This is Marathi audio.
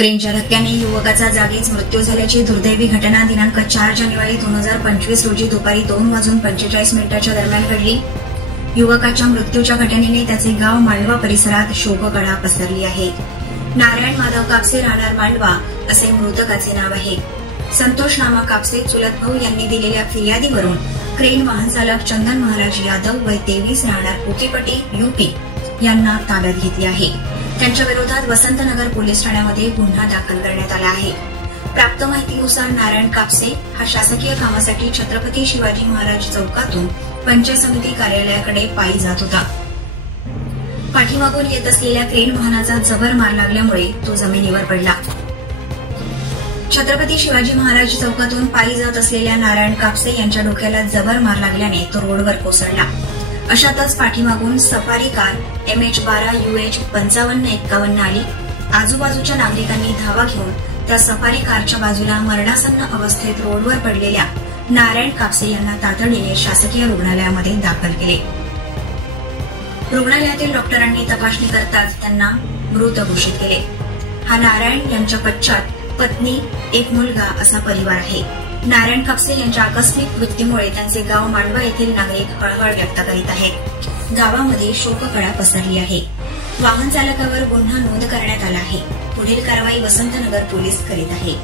क्रेनच्या धक्क्याने युवकाचा जागीच मृत्यू झाल्याची दुर्दैवी घटना दिनांक 4 जानेवारी 2025 रोजी दुपारी 2:45 दरम्यान घडली। युवकाच्या मृत्यूच्या घटनेने त्याचे गाव मांडवा परिसरात शोककळा पसरली आहे। नारायण माधव कापसे राहणार मांडवा असे मृतकाचे नाव आहे। संतोष नामा कापसे चुलत भाऊ यांनी दिलेल्या फिर्यादीवरून क्रेन वाहन चालक चंदन महाराज यादव वय 23 राहणार कोकीपटी यूपी यांना ताब्यात घेतले आहे। त्यांच्या विरोधात वसंतनगर पोलीस ठाण्यामध्ये गुन्हा दाखल करण्यात आला आहे। प्राप्त माहितीनुसार नारायण कापसे हा शासकीय कामासाठी छत्रपती शिवाजी महाराज चौकातून पंचायत समिती कार्यालयाकडे पायी जात होता। पाठीमागून येत असलेल्या क्रेन वाहनाचा जबर मार लागल्यामुळे तो जमिनीवर पडला। छत्रपती शिवाजी महाराज चौकातून पायी जात असलेल्या नारायण कापसे यांच्या डोक्याला जबर मार लागल्याने तो रोडवर कोसळला। अशातच पाठीमागून सफारी कार MH12 UH 5551 आली। आजूबाजूच्या नागरिकांनी धावा घेऊन त्या सफारी कारच्या बाजूला मरणासन्न अवस्थेत रोडवर पडलेल्या नारायण कापसे यांना तातडीने शासकीय रुग्णालयामध्ये दाखल केले। रुग्णालयातील डॉक्टरांनी तपासणी करताच त्यांना मृत घोषित केले। हा नारायण यांच्या पश्चात पत्नी एक मुलगा असा परिवार आहे। नारायण कापसे यांच्या आकस्मिक मृत्यूमुळे त्यांचे गाव मांडवा येथील नागरिक हळहळ व्यक्त करीत आहेत। गावामध्ये शोककळा पसरली आहे। वाहन चालकावर गुन्हा नोंद करण्यात आला आहे। पुढील कारवाई वसंतनगर पोलीस करीत आहे।